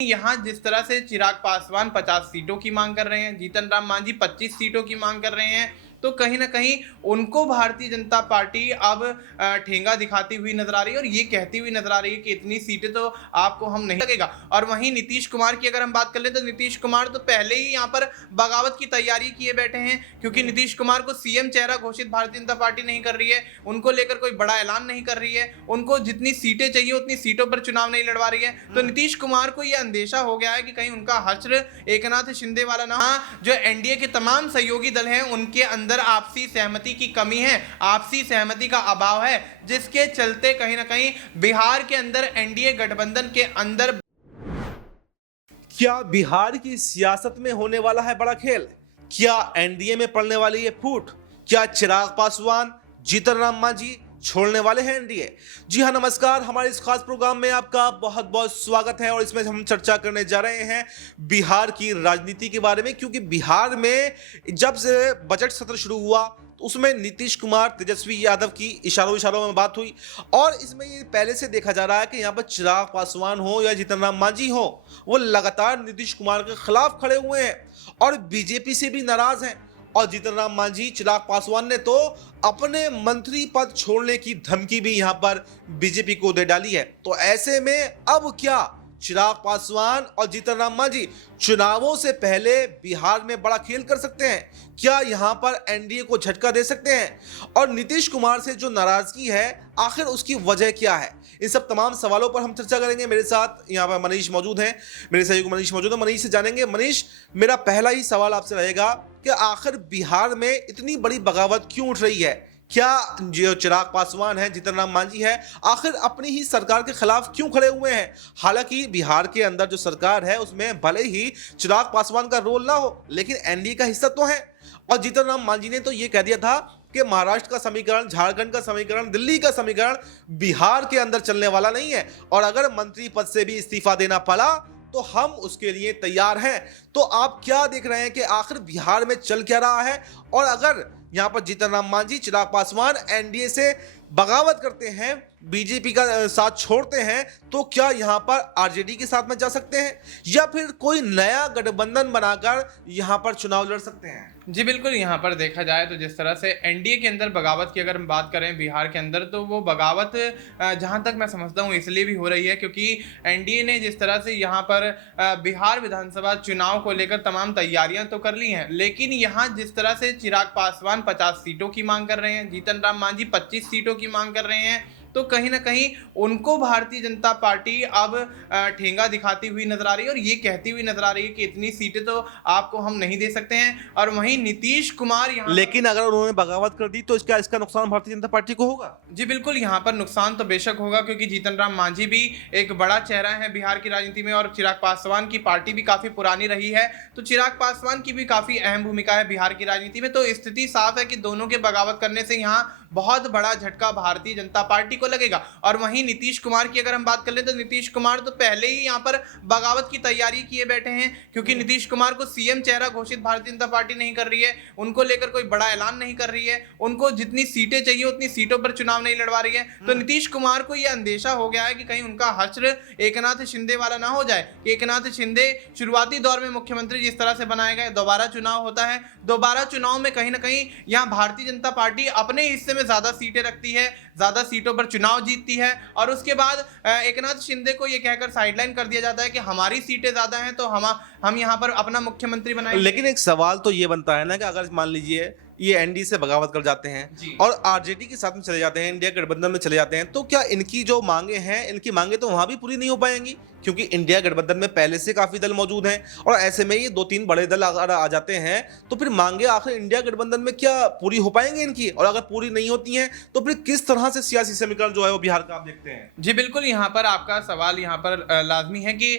यहाँ जिस तरह से चिराग पासवान 50 सीटों की मांग कर रहे हैं, जीतन राम मांझी 25 सीटों की मांग कर रहे हैं, तो कहीं ना कहीं उनको भारतीय जनता पार्टी अब ठेंगा दिखाती हुई नजर आ रही है और ये कहती हुई नजर आ रही है कि इतनी सीटें तो आपको हम नहीं लगेगा। और वहीं नीतीश कुमार की अगर हम बात कर ले तो नीतीश कुमार तो पहले ही यहाँ पर बगावत की तैयारी किए बैठे हैं, क्योंकि नीतीश कुमार को सीएम चेहरा घोषित भारतीय जनता पार्टी नहीं कर रही है, उनको लेकर कोई बड़ा ऐलान नहीं कर रही है, उनको जितनी सीटें चाहिए उतनी सीटों पर चुनाव नहीं लड़वा रही है। तो नीतीश कुमार को यह अंदेशा हो गया है कि कहीं उनका हश्र एकनाथ शिंदे वाला ना हो। जो एनडीए के तमाम सहयोगी दल हैं उनके अंदर आपसी सहमति की कमी है, आपसी सहमति का अभाव है, जिसके चलते कहीं ना कहीं बिहार के अंदर एनडीए गठबंधन के अंदर। क्या बिहार की सियासत में होने वाला है बड़ा खेल? क्या एनडीए में पड़ने वाली है फूट? क्या चिराग पासवान, जीतन राम मांझी छोड़ने वाले हैं एनडीए? जी हाँ, नमस्कार। हमारे इस खास प्रोग्राम में आपका बहुत बहुत स्वागत है और इसमें हम चर्चा करने जा रहे हैं बिहार की राजनीति के बारे में, क्योंकि बिहार में जब से बजट सत्र शुरू हुआ तो उसमें नीतीश कुमार, तेजस्वी यादव की इशारों में बात हुई और इसमें ये पहले से देखा जा रहा है कि यहाँ पर चिराग पासवान हो या जीतन राम मांझी हो, वो लगातार नीतीश कुमार के खिलाफ खड़े हुए हैं और बीजेपी से भी नाराज हैं। और जीतन राम मांझी, चिराग पासवान ने तो अपने मंत्री पद छोड़ने की धमकी भी यहां पर बीजेपी को दे डाली है। तो ऐसे में अब क्या चिराग पासवान और जीतन राम मांझी चुनावों से पहले बिहार में बड़ा खेल कर सकते हैं? क्या यहां पर एनडीए को झटका दे सकते हैं? और नीतीश कुमार से जो नाराजगी है, आखिर उसकी वजह क्या है? इन सब तमाम सवालों पर हम चर्चा करेंगे। मेरे साथ यहाँ पर मनीष मौजूद हैं, मेरे सहयोगी मनीष मौजूद है। मनीष से जानेंगे। मनीष, मेरा पहला ही सवाल आपसे रहेगा कि आखिर बिहार में इतनी बड़ी बगावत क्यों उठ रही है? क्या जो चिराग पासवान है, जीतन राम मांझी है, आखिर अपनी ही सरकार के खिलाफ क्यों खड़े हुए हैं? हालांकि बिहार के अंदर जो सरकार है उसमें भले ही चिराग पासवान का रोल ना हो, लेकिन एनडीए का हिस्सा तो है। और जीतन राम मांझी ने तो ये कह दिया था कि महाराष्ट्र का समीकरण, झारखंड का समीकरण, दिल्ली का समीकरण बिहार के अंदर चलने वाला नहीं है और अगर मंत्री पद से भी इस्तीफा देना पड़ा तो हम उसके लिए तैयार हैं। तो आप क्या देख रहे हैं कि आखिर बिहार में चल क्या रहा है? और अगर यहां पर जीतन राम मांझी, चिराग पासवान एनडीए से बगावत करते हैं, बीजेपी का साथ छोड़ते हैं, तो क्या यहां पर आरजेडी के साथ में जा सकते हैं या फिर कोई नया गठबंधन बनाकर यहां पर चुनाव लड़ सकते हैं? जी बिल्कुल, यहाँ पर देखा जाए तो जिस तरह से एनडीए के अंदर बगावत की अगर हम बात करें बिहार के अंदर, तो वो बगावत जहाँ तक मैं समझता हूँ इसलिए भी हो रही है क्योंकि एनडीए ने जिस तरह से यहाँ पर बिहार विधानसभा चुनाव को लेकर तमाम तैयारियां तो कर ली हैं, लेकिन यहाँ जिस तरह से चिराग पासवान 50 सीटों की मांग कर रहे हैं, जीतन राम मांझी 25 सीटों की मांग कर रहे हैं, तो कहीं ना कहीं उनको भारतीय जनता पार्टी अब ठेंगा दिखाती हुई नजर आ रही है और ये कहती हुई नजर आ रही है कि इतनी सीटें तो आपको हम नहीं दे सकते हैं। और वहीं नीतीश कुमार यहाँ, लेकिन अगर उन्होंने बगावत कर दी तो इसका नुकसान भारतीय जनता पार्टी को होगा? जी बिल्कुल, यहाँ पर नुकसान तो बेशक होगा क्योंकि जीतन राम मांझी भी एक बड़ा चेहरा है बिहार की राजनीति में और चिराग पासवान की पार्टी भी काफी पुरानी रही है, तो चिराग पासवान की भी काफी अहम भूमिका है बिहार की राजनीति में। तो स्थिति साफ है कि दोनों के बगावत करने से यहाँ बहुत बड़ा झटका भारतीय जनता पार्टी को लगेगा। और वहीं नीतीश कुमार की अगर हम बात कर ले तो नीतीश कुमार तो पहले ही यहाँ पर बगावत की तैयारी किए बैठे हैं, क्योंकि नीतीश कुमार को सीएम चेहरा घोषित भारतीय जनता पार्टी नहीं कर रही है, उनको लेकर कोई बड़ा ऐलान नहीं कर रही है, उनको जितनी सीटें चाहिए उतनी सीटों पर चुनाव नहीं लड़वा रही है। तो नीतीश कुमार को यह अंदेशा हो गया है कि कहीं उनका हश्र एकनाथ शिंदे वाला ना हो जाए, कि एकनाथ शिंदे शुरुआती दौर में मुख्यमंत्री जिस तरह से बनाए गए, दोबारा चुनाव होता है, दोबारा चुनाव में कहीं ना कहीं यहाँ भारतीय जनता पार्टी अपने हिस्से में ज्यादा सीटें रखती है, ज्यादा सीटों पर चुनाव जीतती है और उसके बाद एकनाथ शिंदे को यह कहकर साइडलाइन कर दिया जाता है कि हमारी सीटें ज्यादा हैं तो हम यहाँ पर अपना मुख्यमंत्री बनाएंगे। लेकिन एक सवाल तो ये बनता है ना कि अगर मान लीजिए ये एनडीए से बगावत कर जाते हैं और आरजेडी के साथ में चले जाते हैं, इंडिया गठबंधन में चले जाते हैं, तो क्या इनकी जो मांगे हैं, इनकी मांगे तो वहां भी पूरी नहीं हो पाएंगी? क्योंकि इंडिया गठबंधन में पहले से काफी दल मौजूद हैं और ऐसे में ये 2-3 बड़े दल अगर आ जाते हैं तो फिर मांगे आखिर इंडिया गठबंधन में क्या पूरी हो पाएंगी इनकी? और अगर पूरी नहीं होती हैं तो फिर किस तरह से सियासी समीकरण जो है वो बिहार का आप देखते हैं? जी बिल्कुल, यहाँ पर आपका सवाल यहाँ पर लाजमी है कि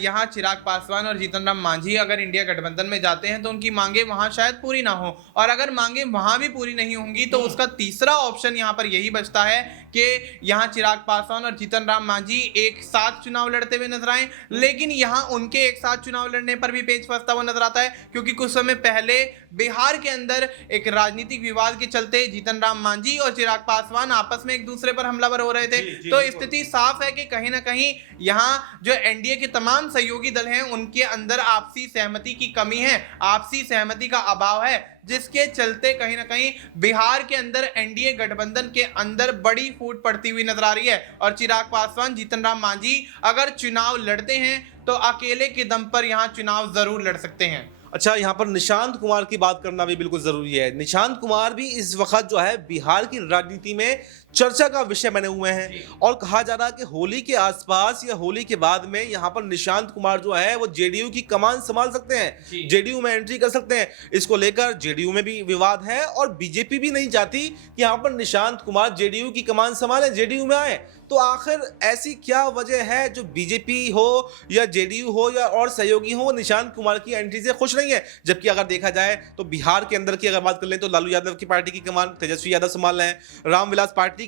यहाँ चिराग पासवान और जीतन राम मांझी अगर इंडिया गठबंधन में जाते हैं तो उनकी मांगे वहां शायद पूरी ना हो, और अगर मांगे वहां भी पूरी नहीं होंगी तो उसका तीसरा ऑप्शन यहाँ पर यही बचता है कि यहाँ चिराग पासवान और जीतन राम मांझी एक साथ चुनाव लड़ते करते हुए नजर आए, लेकिन यहाँ उनके एक साथ चुनाव लड़ने पर भी पेच फंसता हुआ नजर आता है, क्योंकि कुछ समय पहले बिहार के अंदर एक राजनीतिक विवाद के चलते जीतन राम मांझी और चिराग पासवान आपस में एक दूसरे पर हमलावर हो रहे थे। तो स्थिति साफ है कि कहीं ना कहीं यहाँ जो एनडीए के तमाम सहयोगी दल हैं उनके अंदर आपसी सहमति की कमी है, आपसी सहमति का अभाव है, जिसके चलते कहीं ना कहीं बिहार के अंदर एनडीए गठबंधन के अंदर बड़ी फूट पड़ती हुई नजर आ रही है। और चिराग पासवान, जीतन राम मांझी अगर चुनाव लड़ते हैं तो अकेले के दम पर यहां चुनाव जरूर लड़ सकते हैं। अच्छा, यहाँ पर निशांत कुमार की बात करना भी बिल्कुल जरूरी है। निशांत कुमार भी इस वक्त जो है बिहार की राजनीति में चर्चा का विषय बने हुए हैं और कहा जा रहा है कि होली के आसपास या होली के बाद में यहाँ पर निशांत कुमार जो है वो जेडीयू की कमान संभाल सकते हैं, जेडीयू में एंट्री कर सकते हैं। इसको लेकर जेडीयू में भी विवाद है और बीजेपी भी नहीं चाहती कि यहाँ पर निशांत कुमार जेडीयू की कमान संभाले, जेडीयू में आए। तो आखिर ऐसी क्या वजह है जो बीजेपी हो या जेडीयू हो या और सहयोगी हो वो निशांत कुमार की एंट्री से खुश नहीं है? जबकि अगर देखा जाए तो बिहार के अंदर की अगर बात कर लें तो लालू यादव की पार्टी की कमान तेजस्वी यादव संभाल रहे हैं, रामविलास पार्टी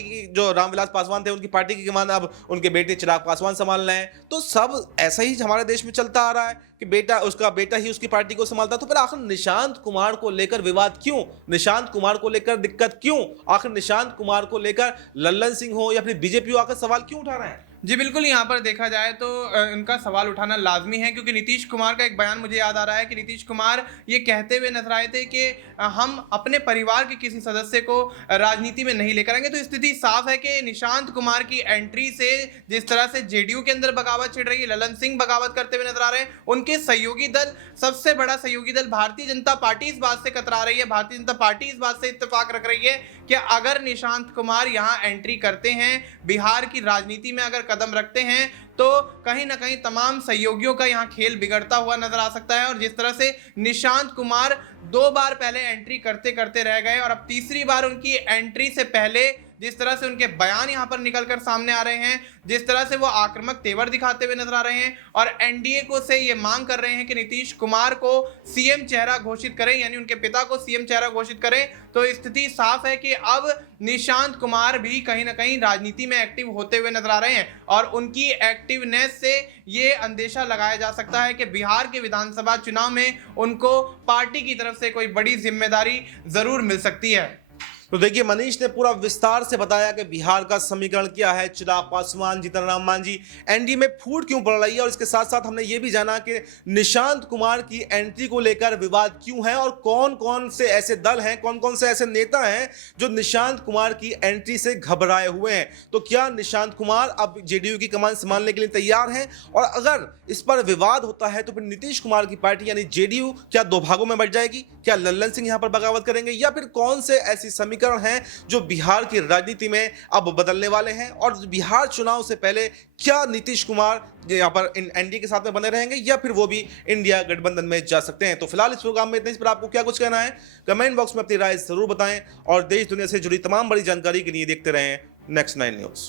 की जो रामविलास पासवान थे उनकी पार्टी की कमान अब उनके बेटे चिराग पासवान संभाल रहे हैं। तो सब ऐसा ही हमारे देश में चलता आ रहा है कि उसका बेटा ही उसकी पार्टी को संभालता। तो फिर आखिर निशांत कुमार को लेकर विवाद क्यों, निशांत कुमार को लेकर दिक्कत क्यों, आखिर निशांत कुमार को लेकर लल्लन सिंह हो या फिर बीजेपी हो आकर सवाल क्यों उठा रहे हैं? जी बिल्कुल, यहाँ पर देखा जाए तो इनका सवाल उठाना लाजमी है, क्योंकि नीतीश कुमार का एक बयान मुझे याद आ रहा है कि नीतीश कुमार ये कहते हुए नजर आए थे कि हम अपने परिवार के किसी सदस्य को राजनीति में नहीं लेकर आएंगे। तो स्थिति साफ है कि निशांत कुमार की एंट्री से जिस तरह से जेडीयू के अंदर बगावत छिड़ रही है, ललन सिंह बगावत करते हुए नजर आ रहे हैं, उनके सहयोगी दल, सबसे बड़ा सहयोगी दल भारतीय जनता पार्टी इस बात से कतरा रही है, भारतीय जनता पार्टी इस बात से इत्तेफाक रख रही है कि अगर निशांत कुमार यहाँ एंट्री करते हैं, बिहार की राजनीति में अगर कदम रखते हैं, तो कहीं ना कहीं तमाम सहयोगियों का यहाँ खेल बिगड़ता हुआ नजर आ सकता है। और जिस तरह से निशांत कुमार 2 बार पहले एंट्री करते करते रह गए और अब तीसरी बार उनकी एंट्री से पहले जिस तरह से उनके बयान यहाँ पर निकलकर सामने आ रहे हैं, जिस तरह से वो आक्रामक तेवर दिखाते हुए नजर आ रहे हैं और एनडीए को से ये मांग कर रहे हैं कि नीतीश कुमार को सीएम चेहरा घोषित करें, यानी उनके पिता को सीएम चेहरा घोषित करें, तो स्थिति साफ है कि अब निशांत कुमार भी कहीं ना कहीं राजनीति में एक्टिव होते हुए नजर आ रहे हैं। और उनकी एक्टिवनेस से ये अंदेशा लगाया जा सकता है कि बिहार के विधानसभा चुनाव में उनको पार्टी की तरफ से कोई बड़ी जिम्मेदारी जरूर मिल सकती है। तो देखिए, मनीष ने पूरा विस्तार से बताया कि बिहार का समीकरण क्या है, चिराग पासवान, जीतन राम मांझी, एनडीए में फूट क्यों पड़ रही है, और इसके साथ साथ हमने ये भी जाना कि निशांत कुमार की एंट्री को लेकर विवाद क्यों है और कौन कौन से ऐसे दल हैं, कौन कौन से ऐसे नेता हैं जो निशांत कुमार की एंट्री से घबराए हुए हैं। तो क्या निशांत कुमार अब जेडीयू की कमान संभालने के लिए तैयार हैं? और अगर इस पर विवाद होता है तो फिर नीतीश कुमार की पार्टी यानी जेडीयू क्या 2 भागों में बंट जाएगी? क्या लल्लन सिंह यहां पर बगावत करेंगे या फिर कौन से ऐसी समीकरण हैं जो बिहार की राजनीति में अब बदलने वाले हैं? और बिहार चुनाव से पहले क्या नीतीश कुमार यहां पर एनडीए के साथ में बने रहेंगे या फिर वो भी इंडिया गठबंधन में जा सकते हैं? तो फिलहाल इस प्रोग्राम में इतना, इस पर आपको क्या कुछ कहना है कमेंट बॉक्स में अपनी राय जरूर बताएं और देश दुनिया से जुड़ी तमाम बड़ी जानकारी के लिए देखते रहें नेक्स्ट 9 न्यूज़।